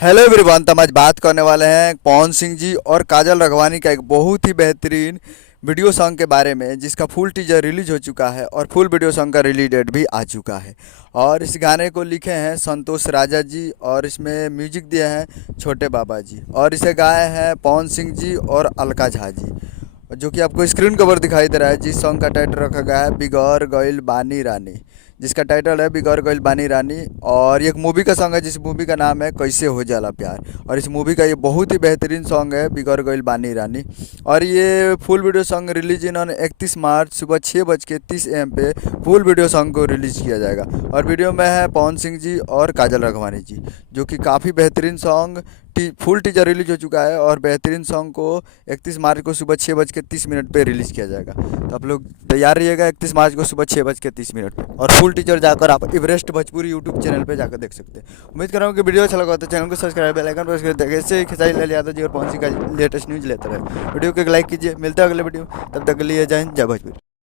Hello everyone. तो हम आज बात करने वाले हैं पवन सिंह जी और काजल राघवानी का एक बहुत ही बेहतरीन वीडियो सॉन्ग के बारे में, जिसका फुल टीजर रिलीज हो चुका है और फुल वीडियो सॉन्ग का रिलीज डेट भी आ चुका है। और इस गाने को लिखे हैं संतोष राजा जी और इसमें म्यूजिक दिए हैं छोटे बाबा जी और इसे गाए हैं पवन सिंह जी और अलका झा जी, जो कि आपको स्क्रीन कवर दिखाई दे रहा है। जिस सॉन्ग का टाइटल रखा गया है बिगड़ गइल बानी रानी, जिसका टाइटल है बिगड़ गइल बानी रानी। और ये एक मूवी का सॉन्ग है जिस मूवी का नाम है कैसे हो जाला प्यार। और इस मूवी का ये बहुत ही बेहतरीन सॉन्ग है बिगड़ गइल बानी रानी। और ये फुल वीडियो सॉन्ग रिलीज इन्होंने 31 मार्च सुबह 6:30 AM पे फुल वीडियो सॉन्ग को रिलीज किया जाएगा। और वीडियो में है पवन सिंह जी और काजल राघवानी जी, जो कि काफ़ी बेहतरीन सॉन्ग फुल टीजर रिलीज हो चुका है। और बेहतरीन सॉन्ग को 31 मार्च को सुबह 6:30 पे रिलीज़ किया जाएगा। तो आप लोग तैयार रहिएगा 31 मार्च को सुबह 6:30 पे। और फुल टीजर जाकर आप एवरेस्ट भोजपुरी यूट्यूब चैनल पे जाकर देख सकते हैं। उम्मीद कर रहा हूँ कि वीडियो अच्छा लगा तो चैनल को सब्सक्राइब, बेल आइकन प्रेस कर देंगे। इससे खेसारी लाल यादव जी और पवन सिंह का लेटेस्ट न्यूज़ लेते रहे। वीडियो को एक लाइक कीजिए। मिलता है अगले वीडियो, तब तक के लिए जय हिंद, जय भोजपुरी।